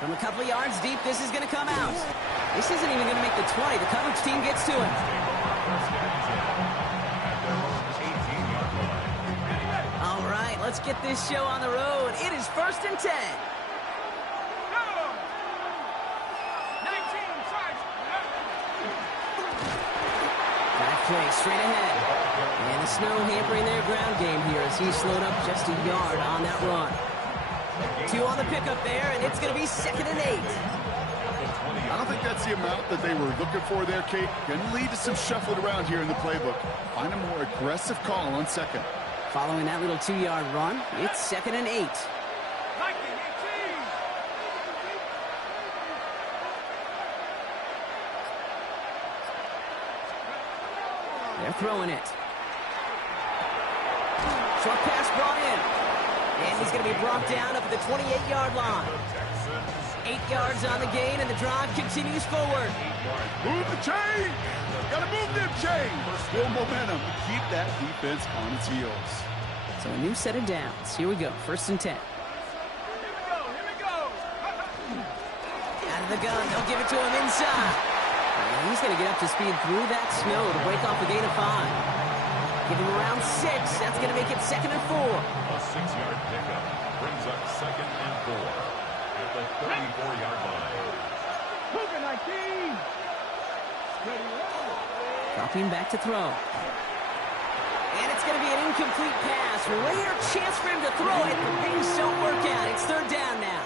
From a couple of yards deep, this is going to come out. This isn't even going to make the 20. The coverage team gets to him. All right, let's get this show on the road. It is 1st and 10. Back play straight ahead. And the snow hampering their ground game here as he slowed up just a yard on that run. 2 on the pickup there, and it's going to be 2nd and 8. I don't think that's the amount that they were looking for there, Kate. Going to lead to some shuffling around here in the playbook. Find a more aggressive call on 2nd. Following that little 2-yard run, it's 2nd and 8. They're throwing it. Short pass brought in. And he's going to be brought down up at the 28-yard line. 8 yards on the gain, and the drive continues forward. Move the chain! Gotta move them chains! Still momentum to keep that defense on its heels. So a new set of downs. Here we go, 1st and 10. Here we go! Out of the gun, they'll give it to him inside. And he's going to get up to speed through that snow to break off a gain of 5. Give him around 6. That's going to make it 2nd and 4. A 6-yard pickup brings up 2nd and 4 at the 34-yard line. Cougar 19! Dropping back to throw. And it's going to be an incomplete pass. Rare chance for him to throw it, but things don't work out. It's 3rd down now.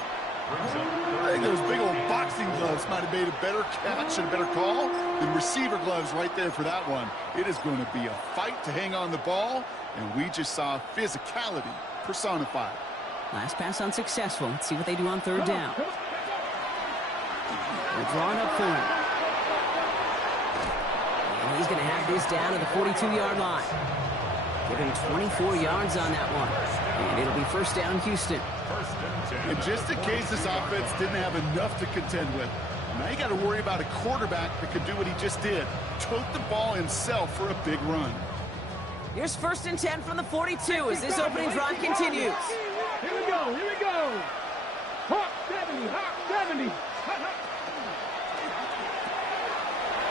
I think those big old boxing gloves might have made a better catch and a better call than receiver gloves right there for that one. It is going to be a fight to hang on the ball, and we just saw physicality personified. Last pass unsuccessful. Let's see what they do on 3rd down. They're drawing up for him. And he's going to have this down at the 42-yard line. Give him 24 yards on that one. And it'll be 1st down Houston. And just in case this offense didn't have enough to contend with, now you got to worry about a quarterback that could do what he just did. Tote the ball himself for a big run. Here's 1st and 10 from the 42 as this opening drive continues. Here we go, here we go! Hawk 70, Hawk 70!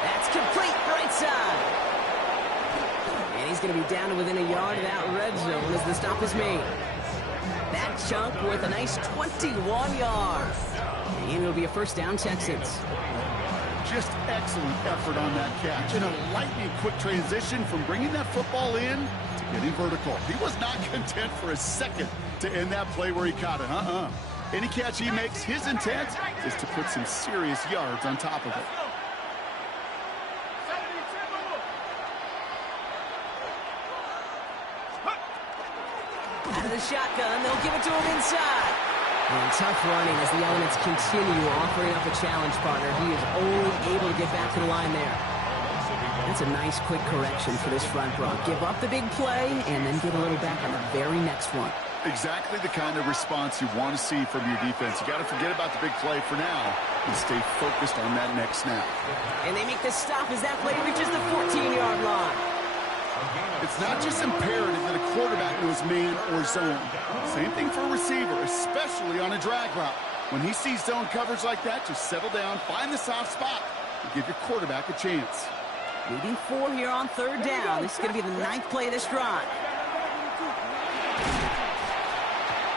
That's complete, right side. And he's going to be down to within a yard of that red zone as the stop is made. That chunk with a nice 21 yards. And it'll be a 1st down Texans. Just excellent effort on that catch. And a lightning quick transition from bringing that football in to getting vertical. He was not content for a second to end that play where he caught it. Any catch he makes, his intent is to put some serious yards on top of it. Out of the shotgun, they'll give it to him inside. And tough running as the elements continue offering up a challenge partner. He is only able to get back to the line there. That's a nice quick correction for this front row. Give up the big play and then get a little back on the very next one. Exactly the kind of response you want to see from your defense. You got to forget about the big play for now and stay focused on that next snap. And they make the stop as that play reaches the 14-yard line. It's not just imperative that a quarterback knows man or zone. Same thing for a receiver, especially on a drag route. When he sees zone coverage like that, just settle down, find the soft spot, and give your quarterback a chance. Leading 4 here on 3rd down. This is going to be the 9th play of this drive.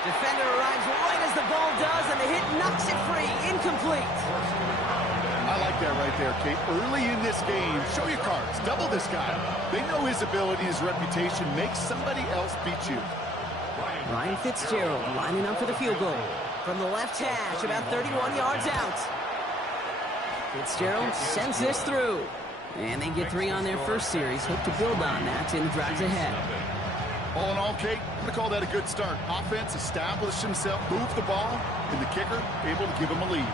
Defender arrives right as the ball does, and the hit knocks it free. Incomplete. I like that right there, Kate. Early in this game, show your cards. Double this guy. They know his ability, his reputation makes somebody else beat you. Ryan Fitzgerald lining up for the field goal. From the left hash, about 31 yards out. Fitzgerald sends this through. And they get 3 on their first series. Hope to build on that in the drives ahead. All in all, Kate, I'm going to call that a good start. Offense established himself, moved the ball, and the kicker able to give him a lead.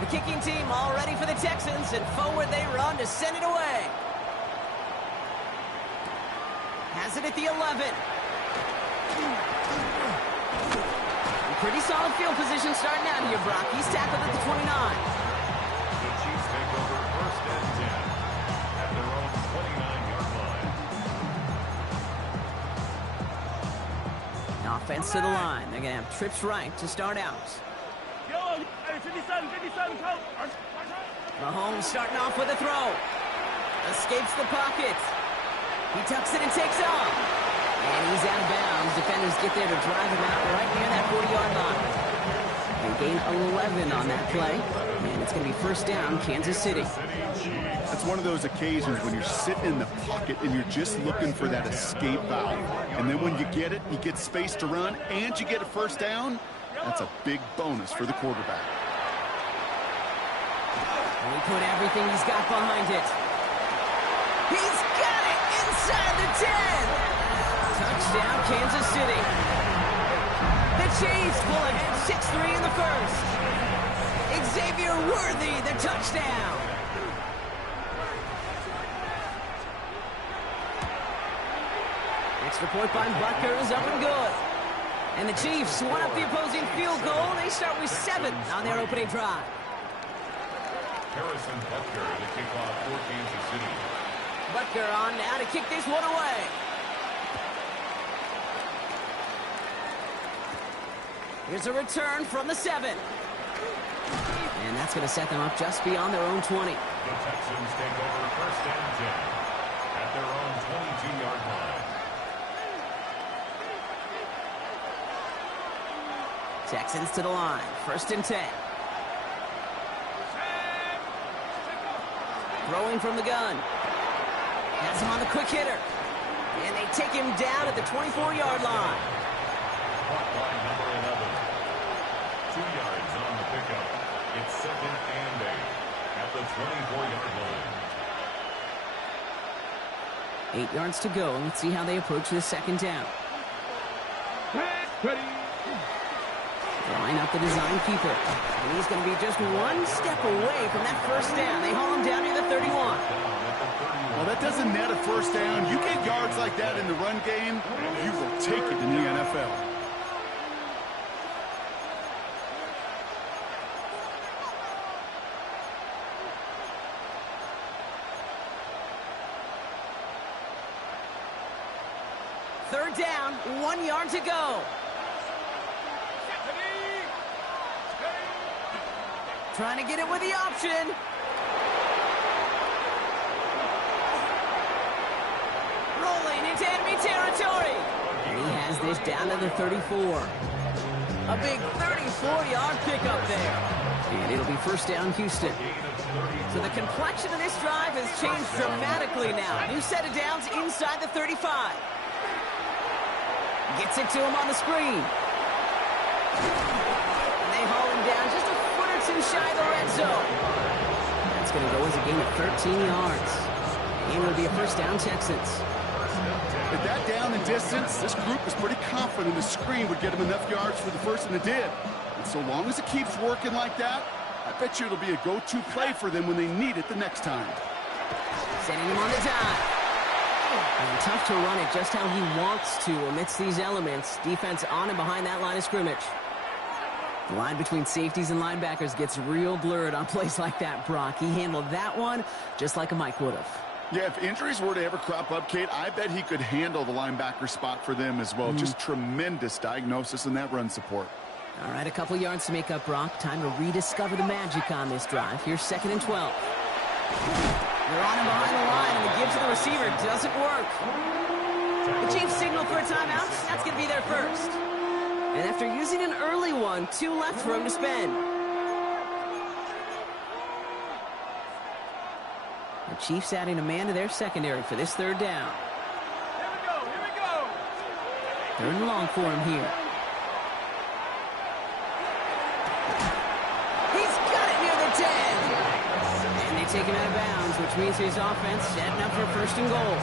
The kicking team all ready for the Texans, and forward they run to send it away. Has it at the 11. Pretty solid field position starting out here, Brock. He's tackled at the 29. The Chiefs take over 1st and 10 at their own 29-yard line. offense to the line. They're going to have trips right to start out. Mahomes starting off with a throw. Escapes the pocket. He tucks it and takes off. And he's out of bounds. Defenders get there to drive him out right near that 40-yard line. They gain 11 on that play. And it's going to be first down, Kansas City. That's one of those occasions when you're sitting in the pocket and you're just looking for that escape valve. And then when you get it, you get space to run, and you get a first down, that's a big bonus for the quarterback. And he put everything he's got behind it. He's got it inside the 10. Touchdown, Kansas City. The Chiefs pull ahead 6-3 in the first. Xavier Worthy, the touchdown. Extra point by Butker is up and good. And the Chiefs one up the opposing field goal. They start with 7 on their opening drive. Harrison Butker to kick off for Kansas City. Butker on now to kick this one away. Here's a return from the 7. And that's going to set them up just beyond their own 20. The Texans take over first and 10 at their own 22-yard line. Texans to the line. First and 10. Throwing from the gun. Has him on the quick hitter. And they take him down at the 24-yard line. Caught by number 11. 2 yards on the pickup. It's second and 8 at the 24-yard line. 8 yards to go. Let's see how they approach this second down. Ready. Line up the design keeper. And he's going to be just one step away from that first down. They haul him down near the 31. Well, that doesn't net a first down. You get yards like that in the run game, you will take it in the NFL. Third down, 1 yard to go. Trying to get it with the option. Rolling into enemy territory. And he has this down to the 34. A big 34-yard pickup there. And it'll be first down, Houston. So the complexion of this drive has changed dramatically now. New set of downs inside the 35. Gets it to him on the screen. And they haul him down just a foot or two shy of the red zone. That's going to go as a gain of 13 yards. And it'll be a first down, Texans. At that down and distance, this group was pretty confident the screen would get them enough yards for the first, and it did. And so long as it keeps working like that, I bet you it'll be a go-to play for them when they need it the next time. Setting him on the dive. And tough to run it just how he wants to amidst these elements. Defense on and behind that line of scrimmage. The line between safeties and linebackers gets real blurred on plays like that, Brock. He handled that one just like a Mike would have. Yeah, if injuries were to ever crop up, Kate, I bet he could handle the linebacker spot for them as well. Just tremendous diagnosis in that run support. All right, a couple yards to make up, Brock. Time to rediscover the magic on this drive. Here's second and 12. They're on him behind the line, and the give to the receiver doesn't work. The Chiefs signal for a timeout. That's going to be their first. And after using an early one, 2 left for him to spend. The Chiefs adding a man to their secondary for this third down. Here we go. Third and long for him here. He's got it near the 10. And they take him out of bounds, which means his offense setting up for first and goal.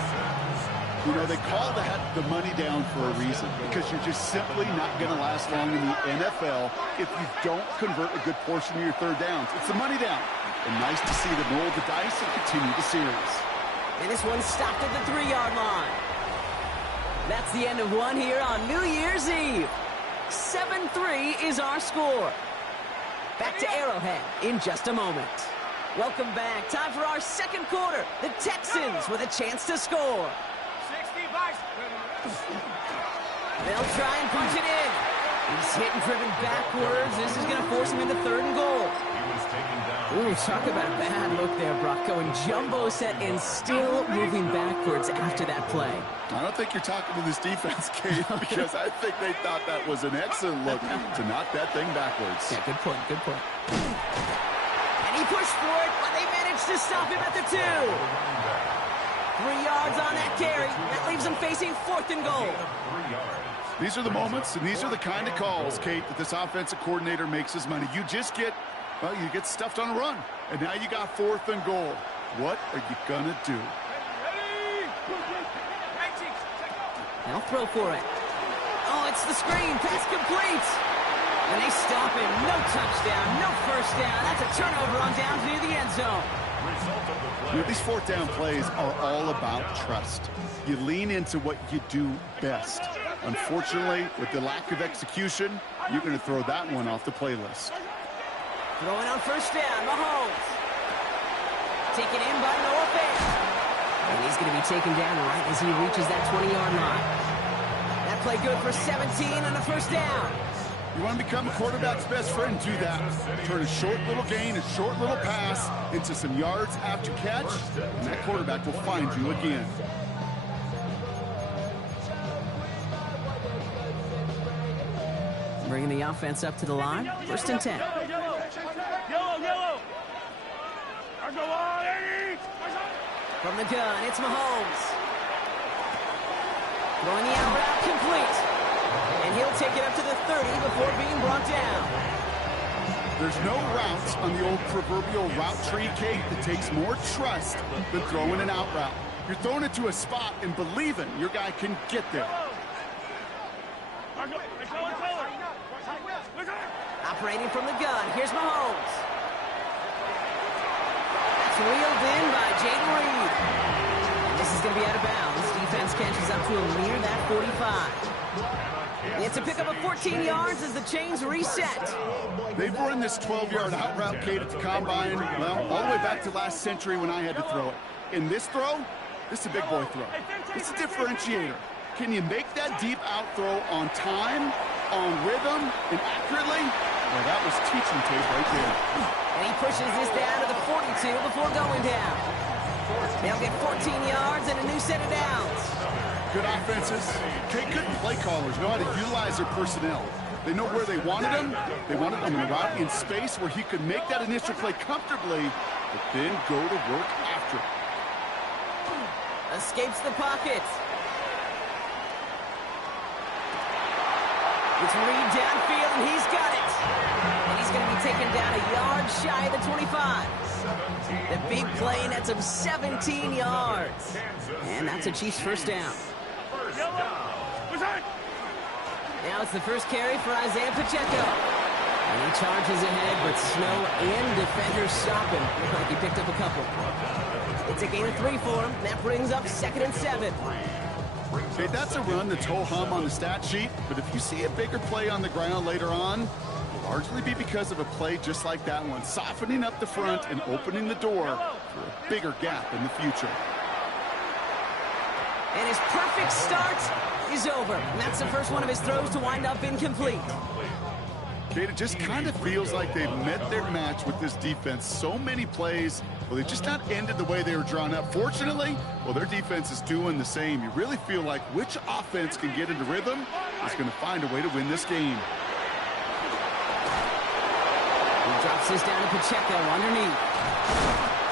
You know, they call that the money down for a reason, because you're just simply not going to last long in the NFL if you don't convert a good portion of your third downs. It's the money down. And nice to see them roll the dice and continue the series. And this one stopped at the 3-yard line. That's the end of one here on New Year's Eve. 7-3 is our score. Back to Arrowhead in just a moment. Welcome back. Time for our second quarter. The Texans with a chance to score. 60 bucks. They'll try and punch it in. He's hit and driven backwards. This is going to force him into 3rd and goal. He was taken down. Ooh, talk about a bad look there, Brock. Going jumbo set and still moving backwards after that play. I don't think you're talking to this defense, Kate, because I think they thought that was an excellent look to knock that thing backwards. Yeah, good point, good point. And he pushed for it, but they managed to stop him at the 2. 3 yards on that carry. That leaves him facing 4th and goal. 3 yards. These are the moments, and these are the kind of calls, Kate, that this offensive coordinator makes his money. You just get, well, you get stuffed on a run, and now you got 4th and goal. What are you going to do? They'll throw for it. Oh, it's the screen. Pass complete. And they stop him. No touchdown, no first down. That's a turnover on down near the end zone. You know, these 4th down plays are all about trust. You lean into what you do best. Unfortunately, with the lack of execution, you're going to throw that one off the playlist. Throwing on first down, Mahomes. Taken in by Noah Fant. And he's going to be taken down right as he reaches that 20-yard line. That play good for 17 and a first down. You want to become a quarterback's best friend, do that. Turn a short little gain, a short little pass into some yards after catch, and that quarterback will find you again. Bringing the offense up to the line. 1st and 10. Yellow. From the gun, it's Mahomes. Throwing the out route complete. And he'll take it up to the 30 before being brought down. There's no routes on the old proverbial route tree, Kate, that takes more trust than throwing an out route. You're throwing it to a spot and believing your guy can get there. Operating from the gun, here's Mahomes. That's reeled in by Jaden Reed. And this is going to be out of bounds. Defense catches up to him near that 45. It's a pickup of 14 yards as the chains reset. They've run this 12-yard out route, Kate, at the combine, well, all the way back to last century when I had to throw it. In this throw, this is a big boy throw. It's a differentiator. Can you make that deep out throw on time, on rhythm, and accurately? Well, that was teaching tape right there. And he pushes this down to the 42 before going down. They'll get 14 yards and a new set of downs. Good offenses. Kate, good play callers know how to utilize their personnel. They know where they wanted him. They wanted him in a route in space where he could make that initial play comfortably, but then go to work after. Escapes the pocket. It's Reed downfield, and he's got it. And he's going to be taken down a yard shy of the 25. The big play nets him 17 yards. And that's a Chiefs first down. Now it's the first carry for Isaiah Pacheco. And he charges ahead, but Snow and defenders stop him. Look like he picked up a couple. It's a gain of 3 for him. That brings up 2nd and 7. Hey, that's a run that's ho-hum on the stat sheet, but if you see a bigger play on the ground later on, it'll largely be because of a play just like that one, softening up the front and opening the door for a bigger gap in the future. And his perfect start is over. And that's the first one of his throws to wind up incomplete. Kate, it just kind of feels like they've met their match with this defense. So many plays, well, they just not ended the way they were drawn up. Fortunately, well, their defense is doing the same. You really feel like which offense can get into rhythm is going to find a way to win this game. He drops this down to Pacheco underneath.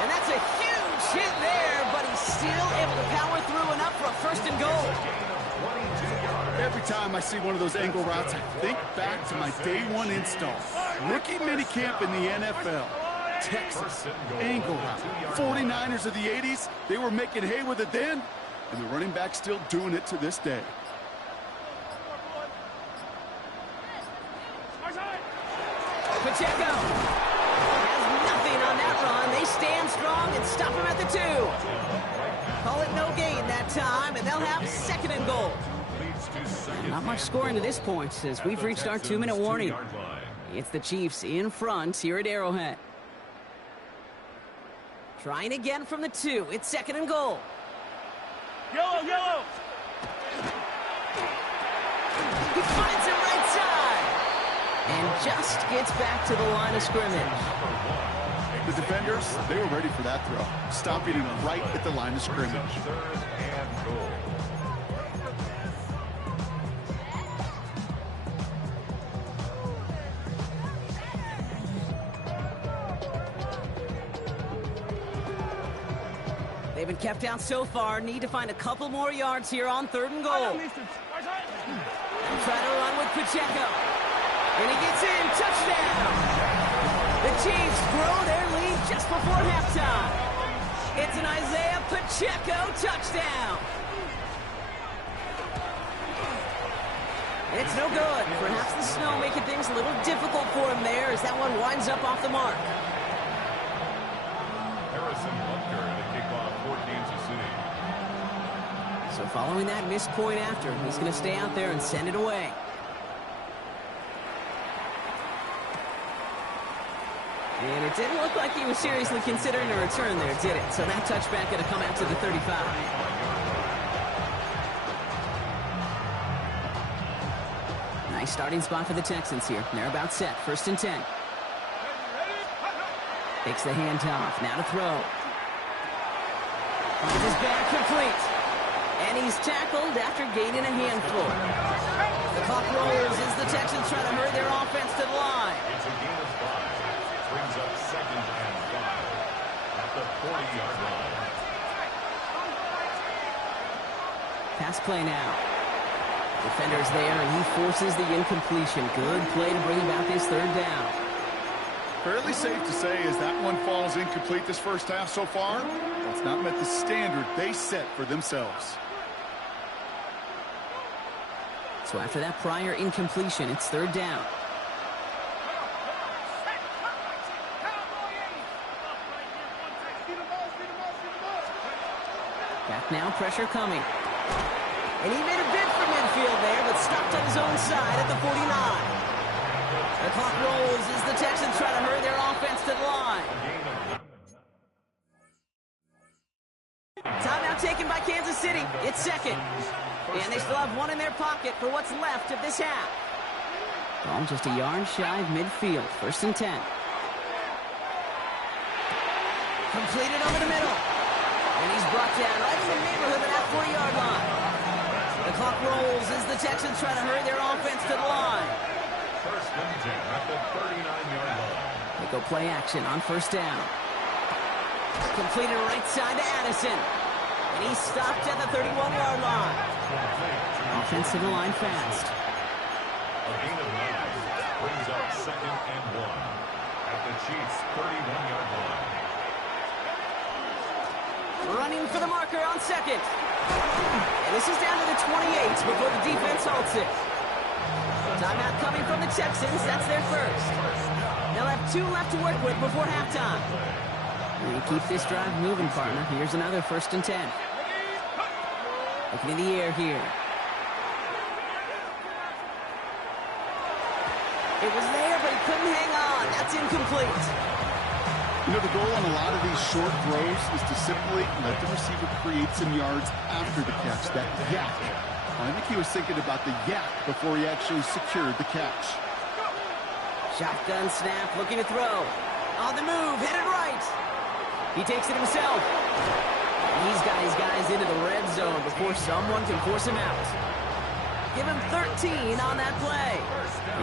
And that's a huge hit there, but he's still able to power through enough for a 1st and goal. Every time I see one of those angle routes, I think back to my day 1 install. Rookie minicamp in the NFL. Texas, angle route. 49ers of the 80s, they were making hay with it then, and the running back's still doing it to this day. Pacheco has nothing on that run. They stand strong and stop him at the 2. Call it no gain that time, and they'll have 2nd and goal. Not much scoring to this point as we've reached our 2-minute warning. It's the Chiefs in front here at Arrowhead. Trying again from the 2. It's 2nd and goal. Yellow. He finds him right side. And just gets back to the line of scrimmage. The defenders, they were ready for that throw, stopping him right at the line of scrimmage. Third and goal. They've been kept out so far. Need to find a couple more yards here on 3rd and goal. And try to run with Pacheco. And he gets in. Touchdown. The Chiefs grow their lead just before halftime. It's an Isaiah Pacheco touchdown. It's no good. Perhaps the snow making things a little difficult for him there as that one winds up off the mark. So following that missed point after, he's going to stay out there and send it away. And it didn't look like he was seriously considering a return there, did it? So that touchback going to come out to the 35. Nice starting spot for the Texans here. They're about set. 1st and 10. Takes the handoff. Now to throw. Finds his bag complete. And he's tackled after gaining a handful. The clock rolls as the Texans try to hurry their offense to the line. It's a gain of 5. Brings up 2nd and 5 at the 40-yard line. Pass play now. Defender's there, and he forces the incompletion. Good play to bring about this 3rd down. Fairly safe to say as that one falls incomplete this first half so far, that's not met the standard they set for themselves. So after that prior incompletion, it's 3rd down. Back now, pressure coming. And he made a bid for midfield there, but stopped on his own side at the 49. The clock rolls as the Texans try to hurry their offense to the line. Timeout taken by Kansas City. It's 2nd. And they still have one in their pocket for what's left of this half. Ball just a yard shy of midfield. 1st and 10. Completed over the middle. And he's brought down right in the neighborhood of that 40-yard line. The clock rolls as the Texans try to hurry their offense to the line. 1st and 10 at the 39-yard line. They go play action on 1st down. Completed right side to Addison. And he's stopped at the 31-yard line. Offensive line fast. A gain of 9 brings up 2nd and 1 at the Chiefs' 31-yard line. Running for the marker on 2nd. And this is down to the 28 before the defense halts it. Timeout coming from the Texans. That's their 1st. They'll have 2 left to work with before halftime. And keep this drive moving, partner. Here's another 1st and 10. Looking in the air here. It was there, but he couldn't hang on. That's incomplete. You know, the goal on a lot of these short throws is to simply let the receiver create some yards after the catch, that yak. I think he was thinking about the yak before he actually secured the catch. Shotgun snap, looking to throw. On the move, headed right. He takes it himself. And he's got his guys into the red zone before someone can force him out. Give him 13 on that play.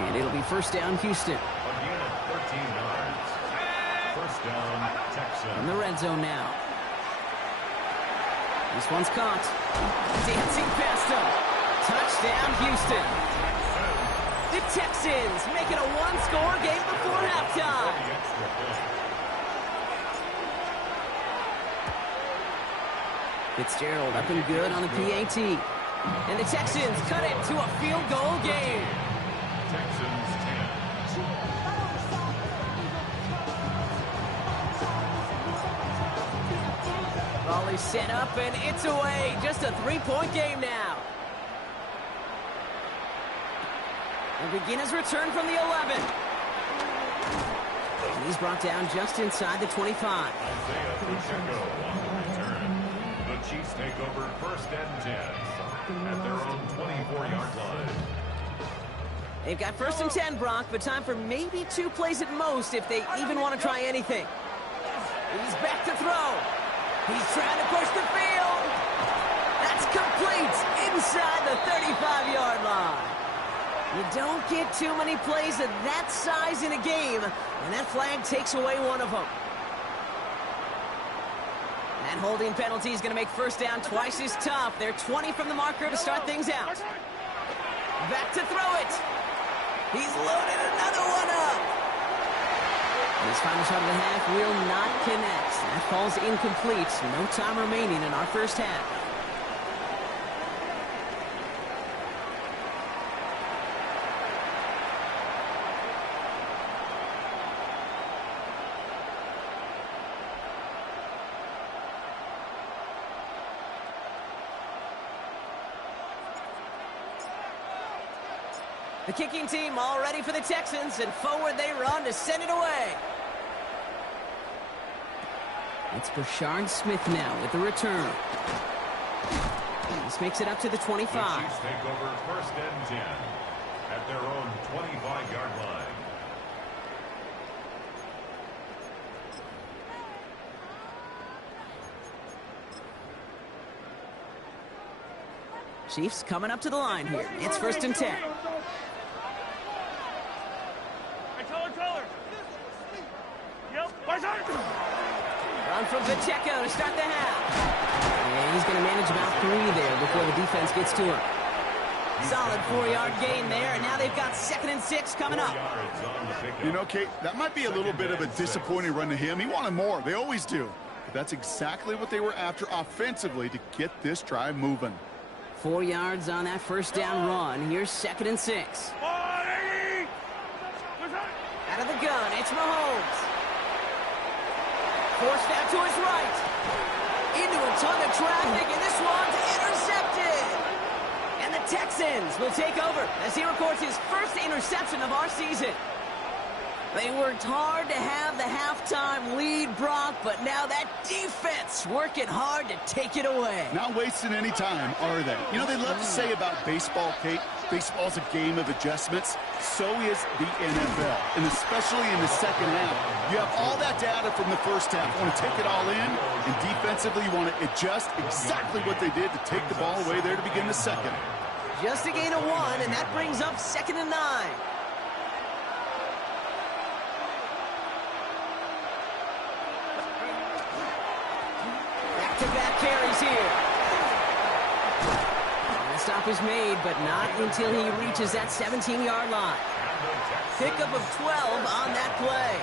And it'll be 1st down, Houston. Again at 13 yards. 1st down, Texans. In the red zone now. This one's caught. Dancing past him. Touchdown, Houston. The Texans making a one-score game before halftime. Fitzgerald up and good on the PAT. And the Texans cut it to a field goal game. Texans 10. Raleigh set up and it's away. Just a 3-point game now. And begin his return from the 11. And he's brought down just inside the 25. Isaiah Pacheco on the return. The Chiefs take over 1st and 10 at their own 24-yard line. They've got 1st and 10, Brock, but time for maybe 2 plays at most if they even want to try anything. He's back to throw. He's trying to push the field. That's complete inside the 35-yard line. You don't get too many plays of that size in a game, and that flag takes away one of them. That holding penalty is going to make 1st down twice as tough. They're 20 from the marker to start things out. Back to throw it. He's loaded another one up. His final shot of the half will not connect. That falls incomplete. No time remaining in our 1st half. The kicking team all ready for the Texans, and forward they run to send it away. It's Brashard Smith now with the return. This makes it up to the 25. The Chiefs take over 1st and 10 at their own 25-yard line. Chiefs coming up to the line here. It's 1st and 10. Run from Pacheco to start the half. And he's going to manage about 3 there before the defense gets to him. Solid 4-yard gain there, and now they've got 2nd and 6 coming up. You know, Kate, that might be a little bit of a disappointing run to him. He wanted more. They always do. But that's exactly what they were after offensively to get this drive moving. 4 yards on that 1st down run. Here's 2nd and 6. Out of the gun, it's Mahomes. Forced out to his right. Into a ton of traffic, and this one's intercepted. And the Texans will take over as he records his 1st interception of our season. They worked hard to have the halftime lead, Brock, but now that defense working hard to take it away. Not wasting any time, are they? You know, they love to say about baseball, Kate, baseball's a game of adjustments. So is the NFL, and especially in the 2nd half. You have all that data from the 1st half. You want to take it all in, and defensively you want to adjust exactly what they did to take the ball away there to begin the 2nd. Just a gain of 1, and that brings up 2nd and 9. Back-to-back carries here. And the stop is made, but not until he reaches that 17-yard line. Pickup of 12 on that play.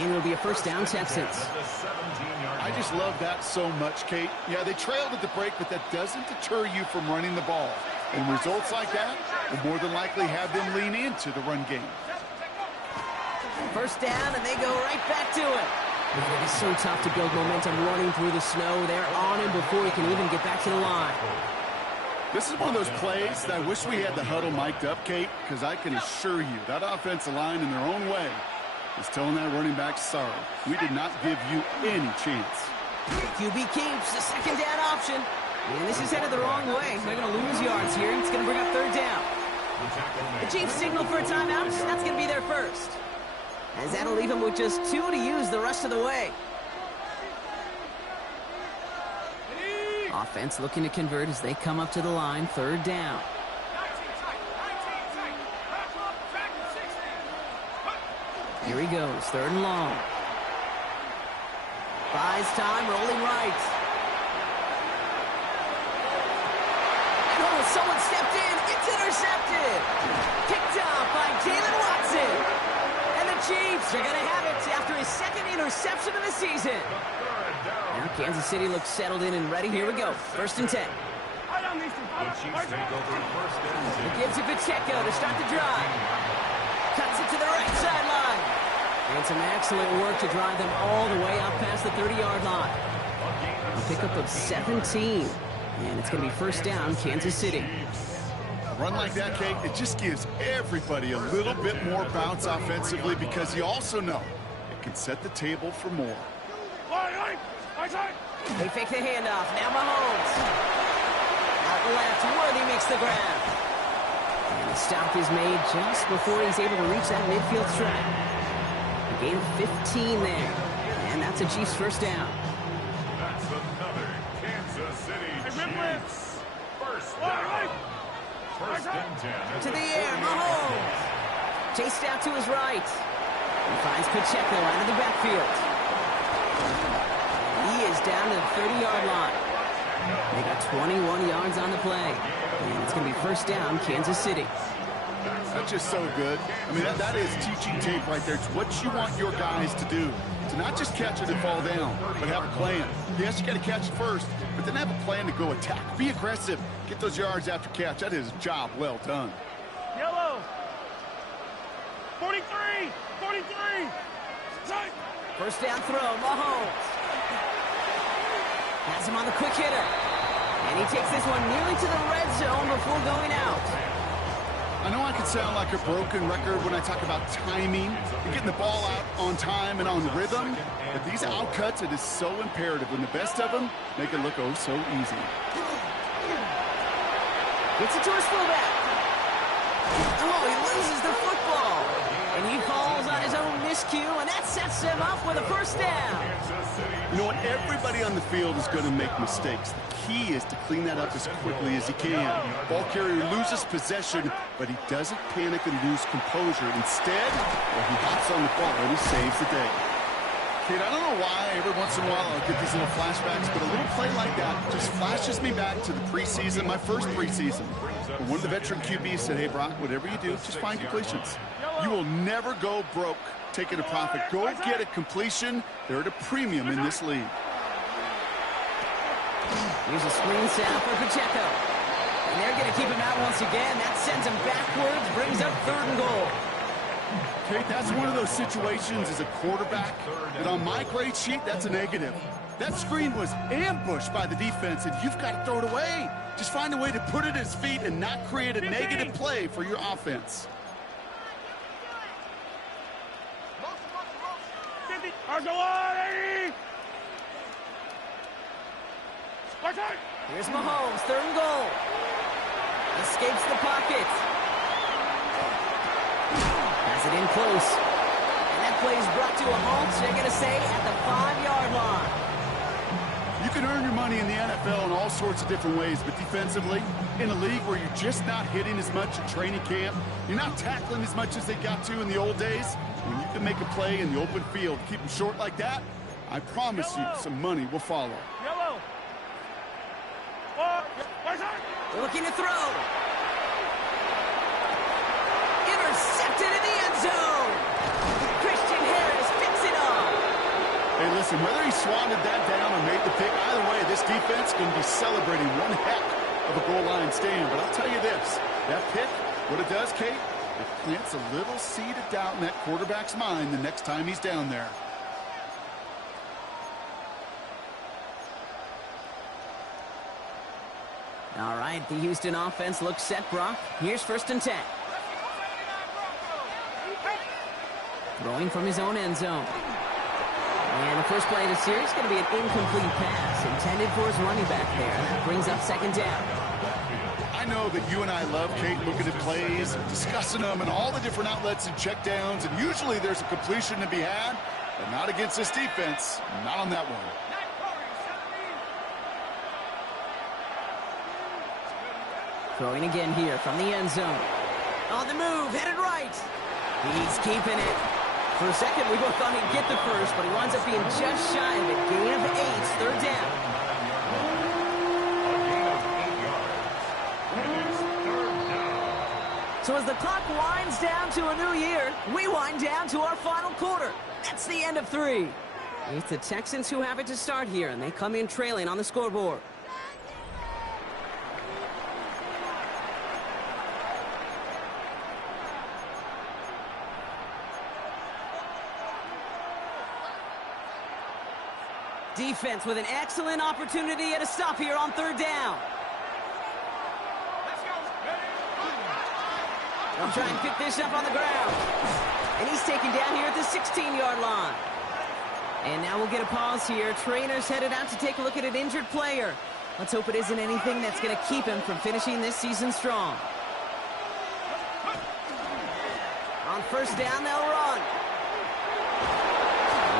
And it'll be a 1st down, Texans. I just love that so much, Kate. Yeah, they trailed at the break, but that doesn't deter you from running the ball. And results like that will more than likely have them lean into the run game. 1st down, and they go right back to it. It's so tough to build momentum running through the snow. They're on him before he can even get back to the line. This is one of those plays that I wish we had the huddle mic'd up, Kate, because I can assure you that offensive line in their own way is telling that running back, sorry, we did not give you any chance. QB keeps the 2nd down option. And this is headed the wrong way. They're going to lose yards here. It's going to bring up 3rd down. The Chiefs signal for a timeout. That's going to be their 1st. As that'll leave them with just 2 to use the rest of the way. Offense looking to convert as they come up to the line. 3rd down. Here he goes. 3rd and long. Buys time, rolling right. And oh, someone stepped in. It's intercepted. Picked up by Jalen Watson. And the Chiefs are going to have it after his 2nd interception of the season. Now Kansas City looks settled in and ready. Here we go. 1st and 10. The Chiefs take over 1st and 10. It gives it Pacheco to start the drive. Cuts it to the right sideline. And some excellent work to drive them all the way out past the 30-yard line. A pickup of 17. And it's going to be 1st down, Kansas City. A run like that, Kate, it just gives everybody a little bit more bounce offensively because you also know it can set the table for more. They fake the handoff. Now Mahomes. Out left, Worthy makes the grab. And a The stop is made just before he's able to reach that midfield strap. A gain of 15 there. And that's a Chiefs first down. That's another Kansas City Chiefs first down. First and 10. To the air, Mahomes. Chased out to his right. He finds Pacheco out of the backfield. He is down to the 30-yard line. They got 21 yards on the play. And it's going to be first down, Kansas City. That's just so good. I mean, that is teaching tape right there. It's what you want your guys to do. To not just catch it and fall down, but have a plan. Yes, you got to catch it first, but then have a plan to go attack. Be aggressive. Get those yards after catch. That is a job well done. Yellow. 43. 43. First down throw, Mahomes. Has him on the quick hitter. And he takes this one nearly to the red zone before going out. I know I can sound like a broken record when I talk about timing and getting the ball out on time and on rhythm, but these outcuts, it is so imperative. When the best of them make it look oh so easy. Gets it to his fullback. Oh, he loses the football. And he falls on his own miscue, and that sets him up with a first down. You know what? Everybody on the field is going to make mistakes. The key is to clean that up as quickly as he can. Ball carrier loses possession, but he doesn't panic and lose composure. Instead, well, he hops on the ball and he saves the day. Kate, I don't know why every once in a while I'll get these little flashbacks, but a little play like that just flashes me back to the preseason, my first preseason. When one of the veteran QBs said, hey, Brock, whatever you do, just find completions. You will never go broke taking a profit. Go get a completion. They're at a premium in this league. Here's a screen sound for Pacheco. And they're going to keep him out once again. That sends him backwards, brings up third and goal. Kate, that's one of those situations as a quarterback that on my grade sheet, that's a negative. That screen was ambushed by the defense, and you've got to throw it away. Just find a way to put it at his feet and not create a negative play for your offense. Here's Mahomes, third and goal. Escapes the pocket. Has it in close. And that play is brought to a halt, they're going to say, at the 5-yard line. You can earn your money in the NFL in all sorts of different ways, but defensively, in a league where you're just not hitting as much at training camp, you're not tackling as much as they got to in the old days, when you can make a play in the open field, keep them short like that, I promise you some money will follow. Yellow. Looking to throw. Intercepted in the end zone. Christian Harris picks it up. Hey, listen, whether he swatted that down or made the pick, either way, this defense is going to be celebrating one heck of a goal line stand. But I'll tell you this, that pick, what it does, Kate, it plants a little seed of doubt in that quarterback's mind the next time he's down there. All right, the Houston offense looks set, Brock. Here's first and 10. Throwing from his own end zone. And the first play of the series is going to be an incomplete pass intended for his running back there. That brings up second down. I know that you and I love, Kate, looking at plays, discussing them, and all the different outlets and checkdowns, and usually there's a completion to be had, but not against this defense. Not on that one. Throwing again here from the end zone. On the move, headed right. He's keeping it. For a second, we both thought he'd get the first, but he winds up being just shy of it. Gain of 8, third down. So as the clock winds down to a new year, we wind down to our final quarter. That's the end of 3. It's the Texans who have it to start here, and they come in trailing on the scoreboard. Defense with an excellent opportunity at a stop here on third down. They'll try and pick this up on the ground. And he's taken down here at the 16-yard line. And now we'll get a pause here. Trainer's headed out to take a look at an injured player. Let's hope it isn't anything that's going to keep him from finishing this season strong. On first down, they'll run.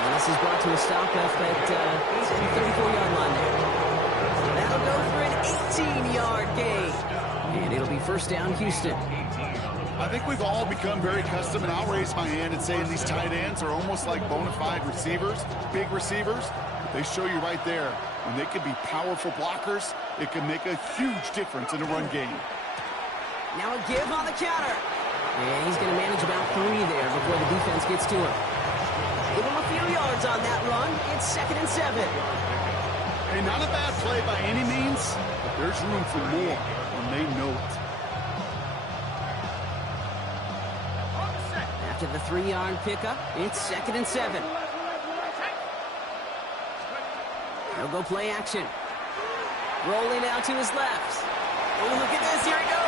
And this is brought to a stop up at the 34-yard line there. That'll go for an 18-yard gain. And it'll be first down, Houston. I think we've all become very accustomed, and I'll raise my hand and say these tight ends are almost like bona fide receivers, big receivers. But they show you right there, when they can be powerful blockers, it can make a huge difference in a run game. Now a give on the counter. And he's going to manage about 3 there before the defense gets to him. Give him a few yards on that run. It's 2nd and 7. Hey, not a bad play by any means, but there's room for more when they know it. After the 3-yard pickup, it's 2nd and 7. He'll go play action. Rolling out to his left. Oh, look at this. Here he goes.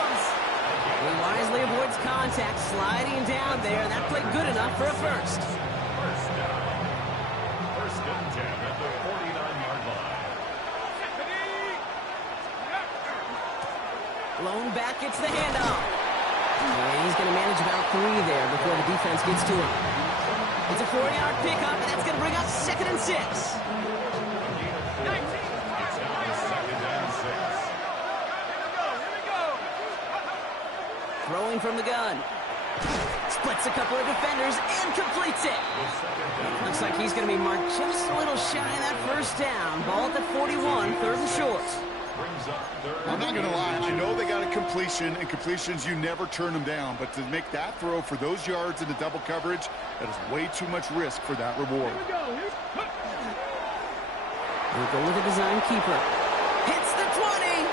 He wisely avoids contact, sliding down there. That played good enough for a first. First down. First and 10 at the 49-yard line. Blown back, gets the handoff. And he's going to manage about 3 there before the defense gets to him. It's a 4-yard pickup, and that's going to bring up 2nd and 6. Throwing from the gun. Splits a couple of defenders and completes it. Looks like he's going to be marked just a little shy of that first down. Ball at the 41, 3rd and short. I'm not going to lie. I know they got a completion, and completions, you never turn them down. But to make that throw for those yards in the double coverage, that is way too much risk for that reward. We'll go with the design keeper. Hits the 20.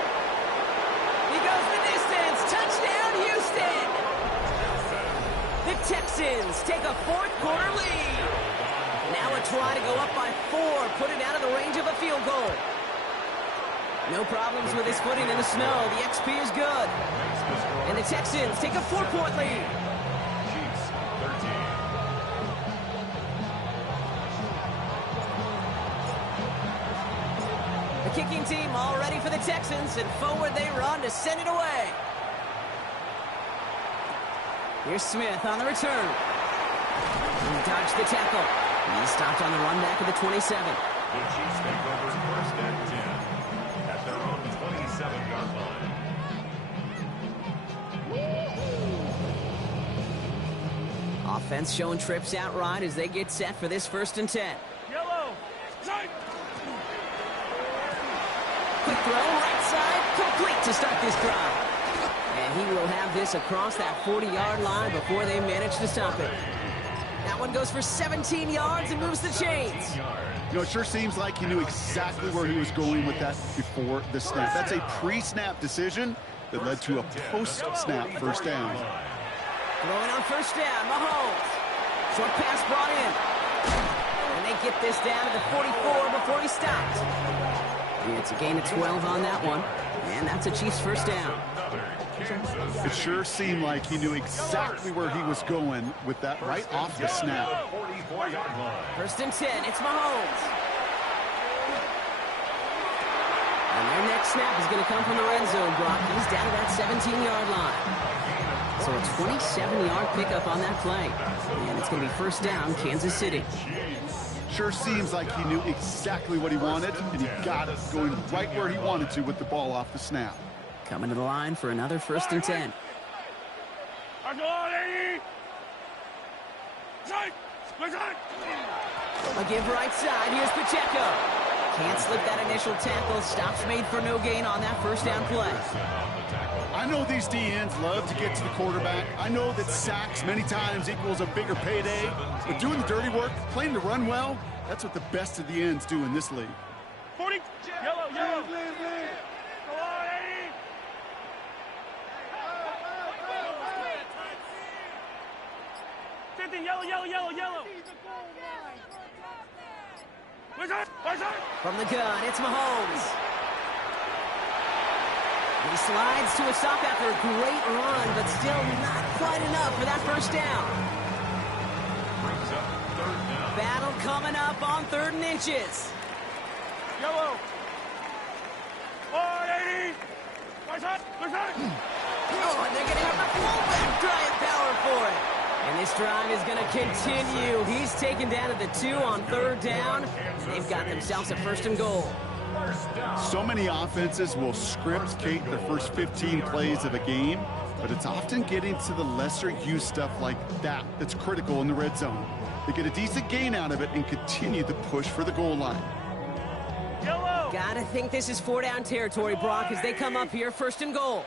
He goes the distance. Touchdown, Houston. The Texans take a 4th quarter lead. Now a try to go up by 4. Put it out of the range of a field goal. No problems with his footing in the snow. The XP is good. And the Texans take a 4-point lead. Chiefs 13. The kicking team all ready for the Texans, and forward they run to send it away. Here's Smith on the return. He dodged the tackle. He's stopped on the run back of the 27. The Chiefs take over first and 10 at their own 27-yard line. Offense showing trips out right as they get set for this 1st and 10. Yellow. Quick throw, right side, complete to start this drive. And he will have this across that 40-yard line before they manage to stop it. That one goes for 17 yards and moves the chains. You know, it sure seems like he knew exactly where he was going with that before the snap. That's a pre-snap decision that led to a post-snap first down. Throwing on first down, Mahomes. Short pass brought in. And they get this down to the 44 before he stopped. It's a gain of 12 on that one. And that's a Chiefs first down. It sure seemed like he knew exactly where he was going with that right off the snap. 44-yard line. 1st and 10, it's Mahomes. And their next snap is going to come from the red zone, Brock. He's down to that 17-yard line. So a 27-yard pickup on that play. And it's going to be first down, Kansas City. Sure seems like he knew exactly what he wanted, and he got it going right where he wanted to with the ball off the snap. Coming to the line for another 1st and 10. A give right side. Here's Pacheco. Can't slip that initial tackle. Stops made for no gain on that first down play. I know these DNs love to get to the quarterback. I know that sacks many times equals a bigger payday. But doing the dirty work, playing to run well, that's what the best of the ends do in this league. 40. Yellow, yellow. Yellow. From the gun, it's Mahomes. He slides to a stop after a great run, but still not quite enough for that first down. Brings up 3rd down. Battle coming up on 3rd and inches. Yellow. 180. Oh, and they're going to have the fullback try and power for it. And this drive is going to continue. He's taken down at the 2 on 3rd down. And they've got themselves a 1st and goal. So many offenses will script Kate the first 15 plays of a game, but it's often getting to the lesser used stuff like that that's critical in the red zone. They get a decent gain out of it and continue the push for the goal line. Gotta think this is 4-down territory, Brock, as they come up here 1st and goal.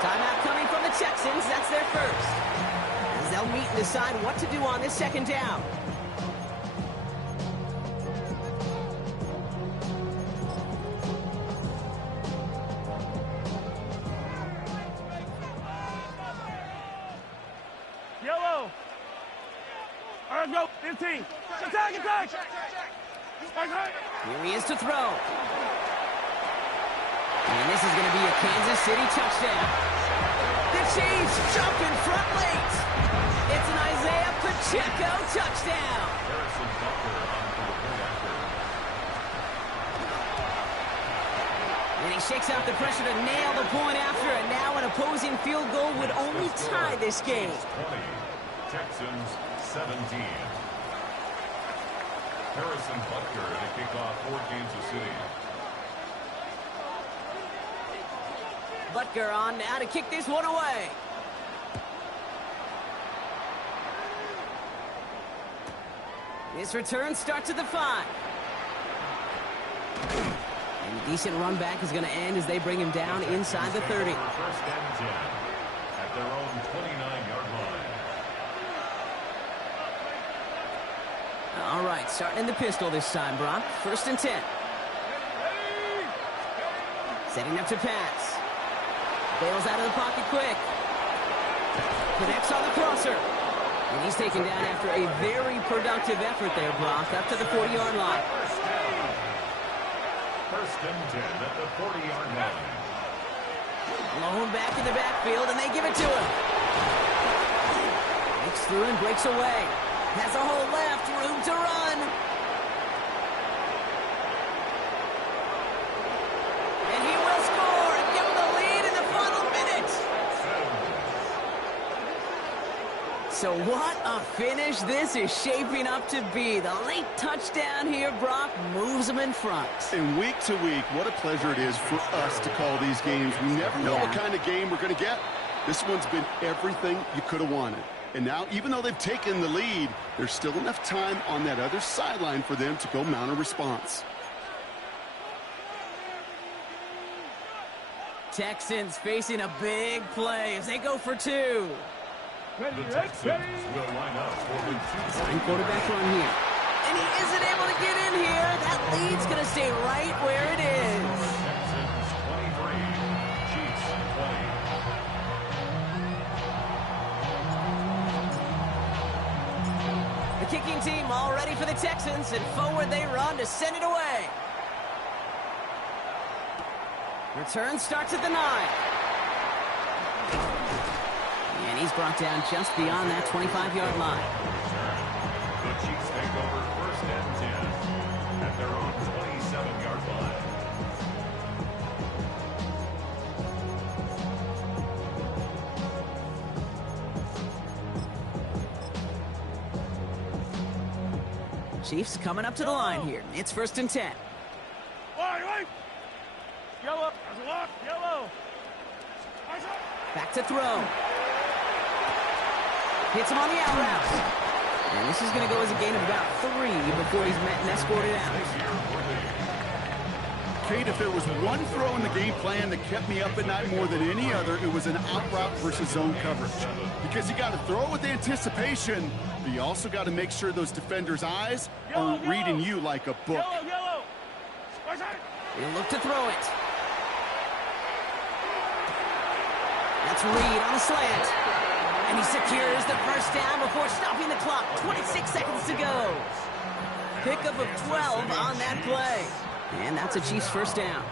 Timeout coming from the Texans. That's their first. As they'll meet and decide what to do on this 2nd down. Yellow. All right, go. 15. Attack. Here he is to throw. And this is going to be a Kansas City touchdown. The Chiefs jump in front late. It's an Isaiah Pacheco touchdown. And he shakes out the pressure to nail the point after, and now an opposing field goal would only tie this game. 20, Texans 17. Harrison Butker to kick off for Kansas City. Butker on now to kick this one away. This return starts at the 5. And a decent run back is going to end as they bring him down inside the 30. 1st and 10 at their own 29-yard line. All right, starting in the pistol this time, Brock. 1st and 10. Setting up to pass. Bails out of the pocket quick. Connects on the crosser. And he's taken down after a very productive effort there, Brock, up to the 40-yard line. 1st and 10 at the 40-yard line. Blown back in the backfield, and they give it to him. Breaks through and breaks away. Has a hole left, room to run. And he will score and give him the lead in the final minute. So what a finish this is shaping up to be. The late touchdown here, Brock, moves them in front. And week to week, what a pleasure it is for us to call these games. We never know what kind of game we're going to get. This one's been everything you could have wanted. And now, even though they've taken the lead, there's still enough time on that other sideline for them to go mount a response. Texans facing a big play as they go for 2. The Texans will line up for the 2-point Quarterback run here. And he isn't able to get in here. That lead's going to stay right where it is. Texans 23, Chiefs 20. The kicking team all ready for the Texans, and forward they run to send it away. Return starts at the 9. And he's brought down just beyond that 25-yard line. The Chiefs take over 1st and 10 at their own 27-yard line. Chiefs coming up to the line here. It's 1st and 10. Right. Yellow. Yellow. Back to throw. Hits him on the out route. And this is going to go as a gain of about 3 before he's met and escorted out. Kate, if there was one throw in the game plan that kept me up at night more than any other, it was an out route versus zone coverage. Because you got to throw it with anticipation, but you also got to make sure those defenders' eyes aren't reading you like a book. He'll look to throw it. That's Reed on the slant. And he secures the 1st down before stopping the clock. 26 seconds to go. Pickup of 12 on that play. And that's a Chiefs 1st down.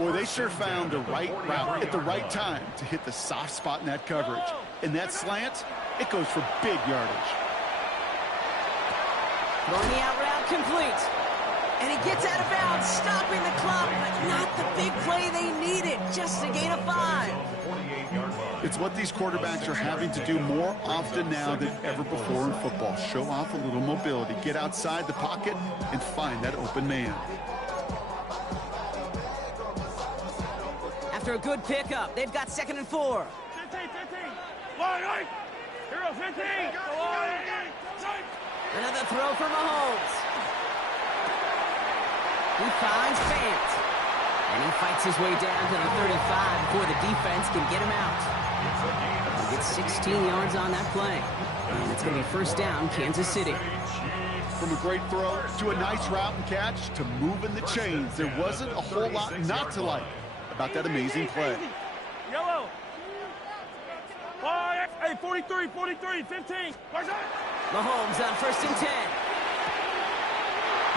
Boy, they sure found the right route at the right time to hit the soft spot in that coverage. And that slant, it goes for big yardage. Throwing the out route complete. And he gets out of bounds, stopping the clock, but not the big play they needed, just a gain of 5. It's what these quarterbacks are having to do more often now than ever before in football. Show off a little mobility, get outside the pocket, and find that open man. After a good pickup, they've got 2nd and 4. 15. Line, right. Hero 15. Another throw for Mahomes. He finds Fant. And he fights his way down to the 35 before the defense can get him out. He gets 16 yards on that play. And it's going to be first down, Kansas City. From a great throw to a nice route and catch to moving the chains, there wasn't a whole lot not to like about that amazing play. Yellow. Hey, 43, 15. Mahomes on 1st and 10.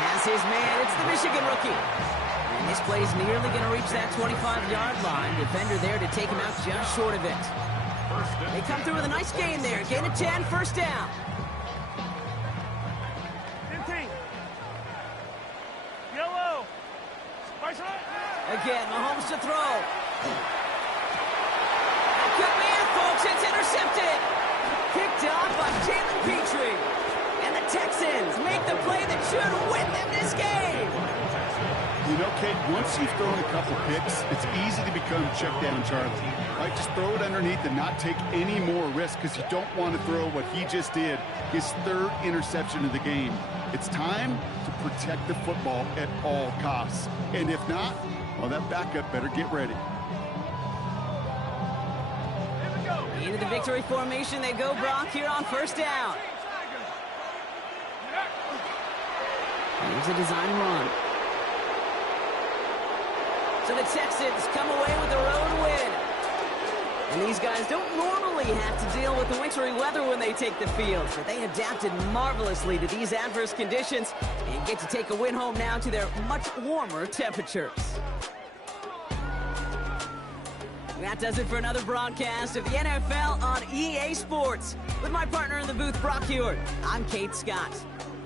Has his man. It's the Michigan rookie. And this play is nearly going to reach that 25-yard line. Defender there to take him out just short of it. They come through with a nice gain there. Gain of 10, first down. 15. Yellow. Again, Mahomes to throw. That could be it, folks. It's intercepted. Picked off by Jalen Petrie. And the Texans make the play that should win them this game. You know, Kate, once you've thrown a couple picks, it's easy to become check down Charlie. Right? Just throw it underneath and not take any more risk because you don't want to throw what he just did, his 3rd interception of the game. It's time to protect the football at all costs. And if not, well, that backup better get ready. Into the victory formation they go, Brock, here on first down. Here's a design run. So the Texans come away with a road win. And these guys don't normally have to deal with the wintry weather when they take the field, but they adapted marvelously to these adverse conditions and get to take a win home now to their much warmer temperatures. That does it for another broadcast of the NFL on EA Sports. With my partner in the booth, Brock Hewitt, I'm Kate Scott.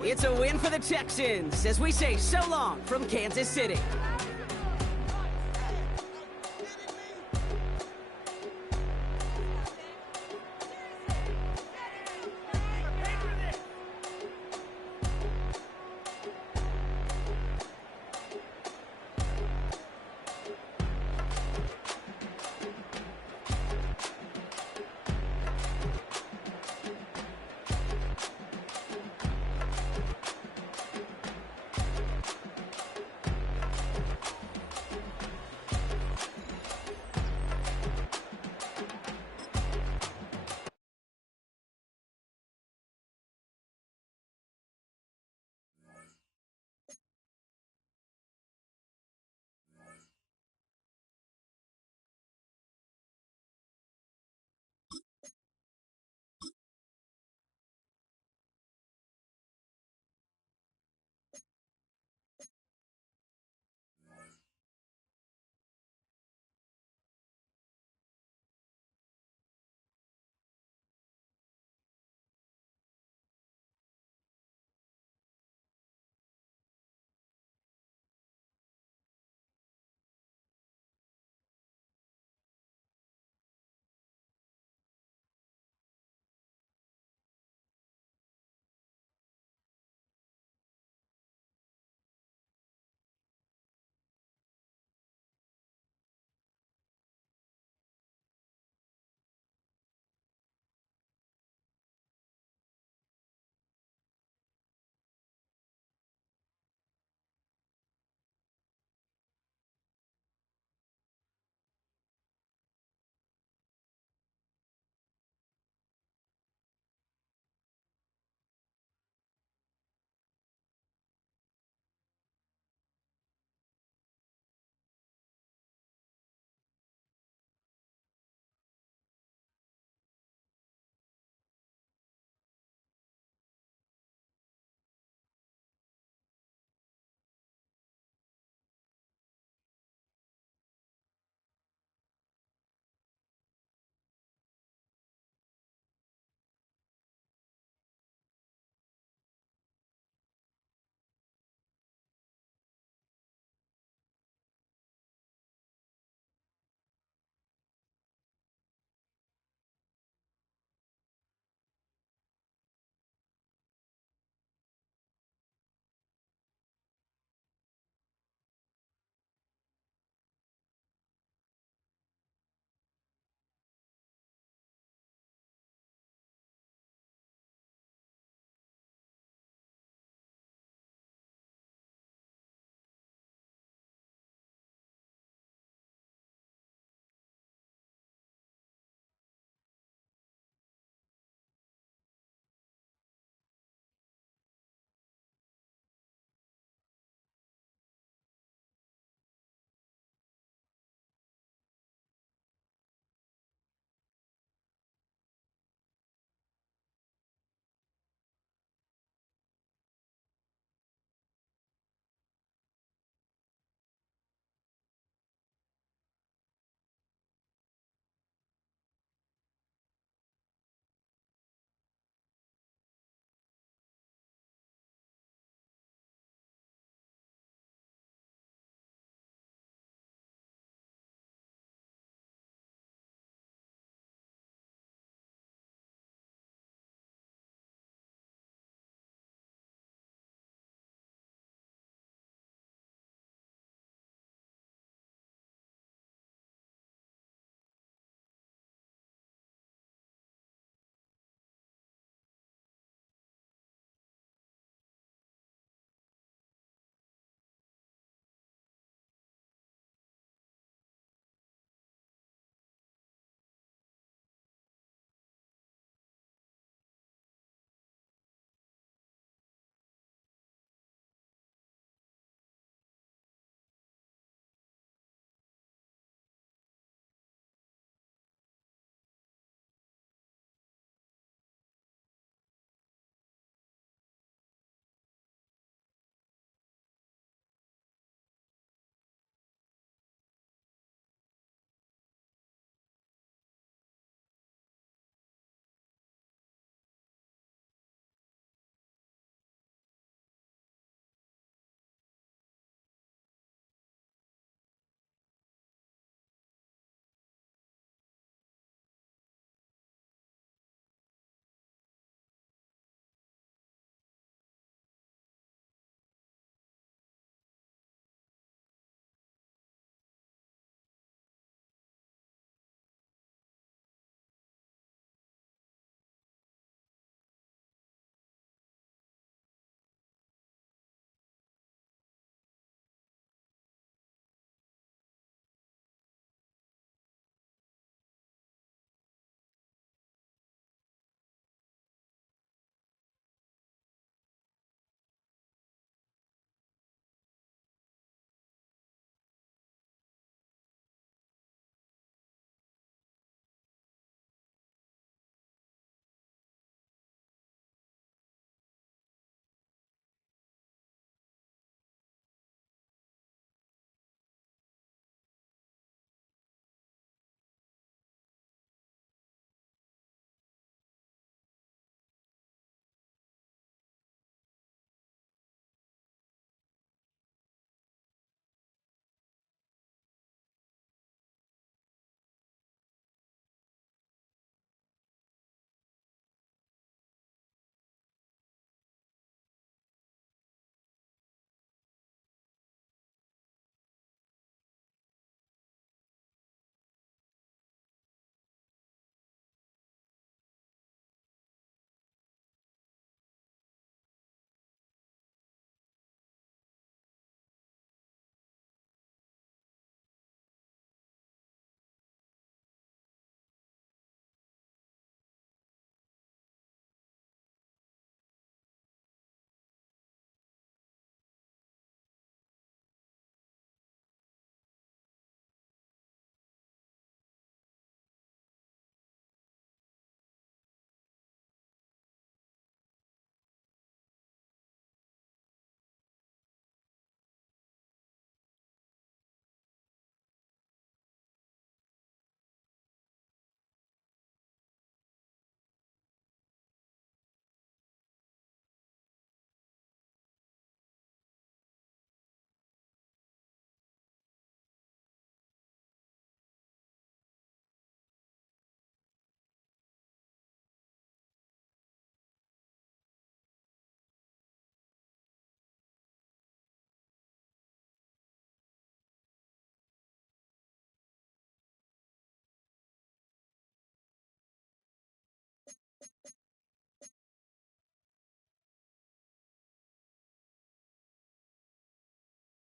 It's a win for the Texans as we say so long from Kansas City.